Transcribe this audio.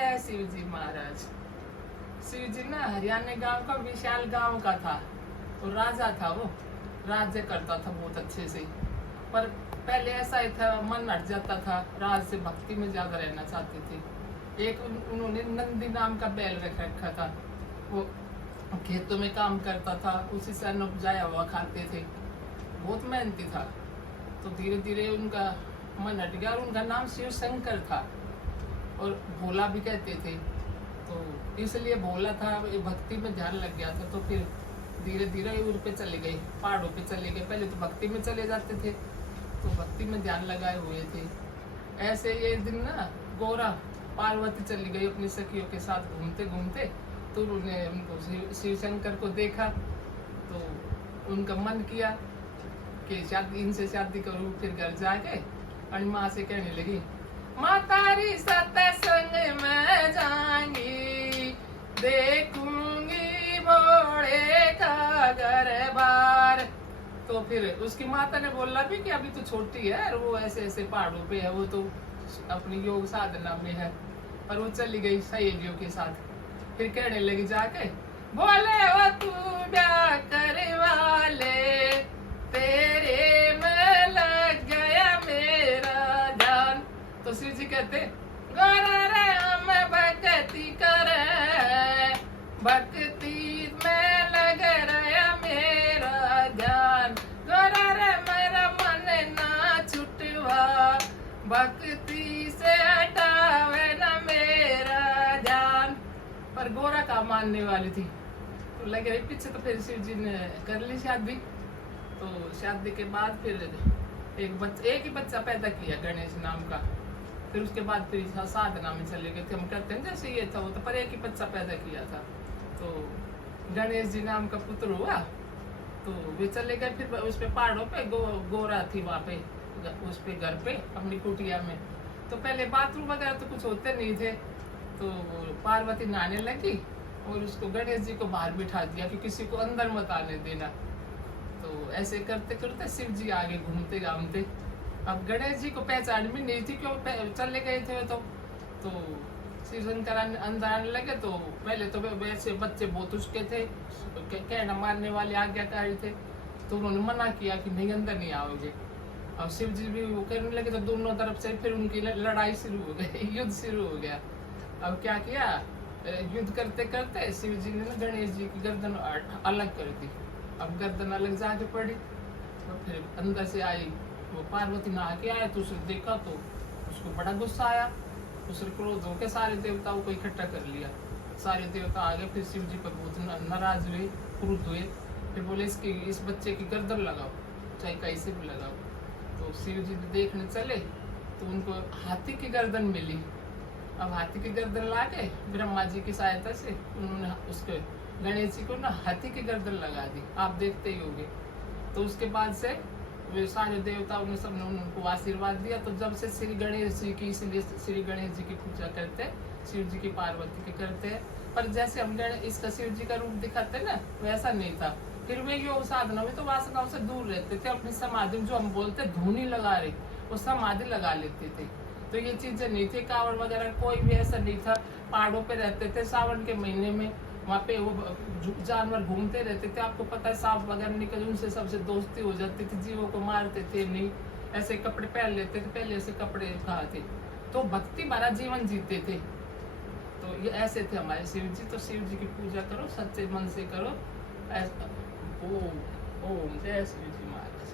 जय शिव जी महाराज। शिव जी ना हरियाणा गांव का विशाल गांव का था और राजा था। वो राज्य करता था बहुत अच्छे से, पर पहले ऐसा ही था, मन हट जाता था, राज से भक्ति में ज्यादा रहना चाहते थे। एक उन्होंने नंदी नाम का बैल रख रखा था। वो खेतों में काम करता था, उसी से अन्न उपजाया हुआ खाते थे, बहुत मेहनती था। तो धीरे धीरे उनका मन हट गया और उनका नाम शिव शंकर था और भोला भी कहते थे। तो इसलिए भोला था, भक्ति में ध्यान लग गया था। तो फिर धीरे धीरे उड़ पे चले गए, पहाड़ों पे चले गए। पहले तो भक्ति में चले जाते थे, तो भक्ति में ध्यान लगाए हुए थे। ऐसे एक दिन ना गौरा पार्वती चली गई अपनी सखियों के साथ घूमते घूमते। तो उन्होंने उनको शिव शंकर को देखा, तो उनका मन किया कि शादी, इनसे शादी करूं। फिर घर जाके और माँ से कहने लगी, माँ तारी सत्संग में जाऊंगी, देखूंगी भोले का घर बार। तो फिर उसकी माता ने बोला भी कि अभी तो छोटी है और वो ऐसे ऐसे पहाड़ों पे है, वो तो अपनी योग साधना में है। और वो चली गई सहेलियों के साथ। फिर कहने लगी जाके, बोले वो तू ब्याह करे वाले, तेरे में लग गया मेरा ध्यान। तो शिव जी कहते, गौरा रे हम भक्ति करे, भक्ति में लग रहा मेरा ध्यान। गौरा रे मेरा मन ना छुटवा, भक्ति से हटावे ना मेरा ध्यान। पर गोरा का मानने वाली थी, तो लगे रही पीछे। तो फिर शिव जी ने कर ली शादी। तो शादी के बाद फिर एक ही बच्चा पैदा किया, गणेश नाम का। फिर उसके बाद फिर साधना में चले गए थे। हम कहते हैं जैसे ये था वो, तो पर एक ही बच्चा पैदा किया था। तो गणेश जी नाम का पुत्र हुआ। तो वे चले गए फिर उस पे पहाड़ों पे। गोरा थी वहाँ पे, उस पे घर पे अपनी कुटिया में। तो पहले बाथरूम वगैरह तो कुछ होते नहीं थे। तो पार्वती नहाने लगी और उसको गणेश जी को बाहर बिठा दिया कि किसी को अंदर मत आने देना। तो ऐसे करते करते शिव जी आगे घूमते घामते। अब गणेश जी को पहचान भी नहीं थी, क्यों चले गए थे। तो शिव शंकर अंदर आने लगे। तो पहले तो वैसे बच्चे बहुत उसके थे, कहना मारने वाले आज्ञाकारी थे। तो उन्होंने मना किया कि नहीं, अंदर नहीं आओगे। और शिव जी भी वो करने लगे। तो दोनों तरफ से फिर उनकी लड़ाई शुरू हो गई, युद्ध शुरू हो गया। अब क्या किया, युद्ध करते करते शिव जी ने गणेश जी की गर्दन अलग कर दी। अब गर्दन अलग जाके पड़ी। तो फिर अंदर से आई वो पार्वती नहा के आए। तो उसने देखा तो उसको बड़ा गुस्सा आया। उसने क्रोध होकर सारे देवताओं को इकट्ठा कर लिया। सारे देवता आ गए। फिर शिव जी पर बहुत नाराज हुए, क्रुद्ध हुए। फिर बोले इस बच्चे की गर्दन लगाओ, चाहे कैसे भी लगाओ। तो शिव जी देखने चले तो उनको हाथी की गर्दन मिली। अब हाथी की गर्दन लाके ब्रह्मा जी की सहायता से उन्होंने उसके गणेश जी को ना हाथी की गर्दन लगा दी। आप देखते ही होंगे। तो उसके बाद से वे सारे देवताओं ने सबने उनको आशीर्वाद दिया। तो जब से श्री गणेश जी की, इसलिए श्री गणेश जी की पूजा करते हैं, शिव जी की पार्वती की करते हैं। पर जैसे हम इसका शिव जी का रूप दिखाते हैं ना, वैसा नहीं था। फिर वे योग साधना में तो वासनाओं से दूर रहते थे। अपनी समाधि जो हम बोलते धुनी लगा रहे, वो समाधि लगा लेते थे। तो ये चीजें नहीं थी, कावड़ वगैरह कोई भी ऐसा नहीं था। पहाड़ों पे रहते थे, सावन के महीने में वहाँ पे वो जानवर घूमते रहते थे। आपको पता है, सांप वगैरह निकल, उनसे सबसे दोस्ती हो जाती थी, जीवों को मारते थे नहीं। ऐसे कपड़े पहन लेते थे, पहले ऐसे कपड़े कहा थे। तो भक्ति भरा जीवन जीते थे। तो ये ऐसे थे हमारे शिव जी। तो शिव जी की पूजा करो, सच्चे मन से करो। ओम ओम जय शिव जी महाराज।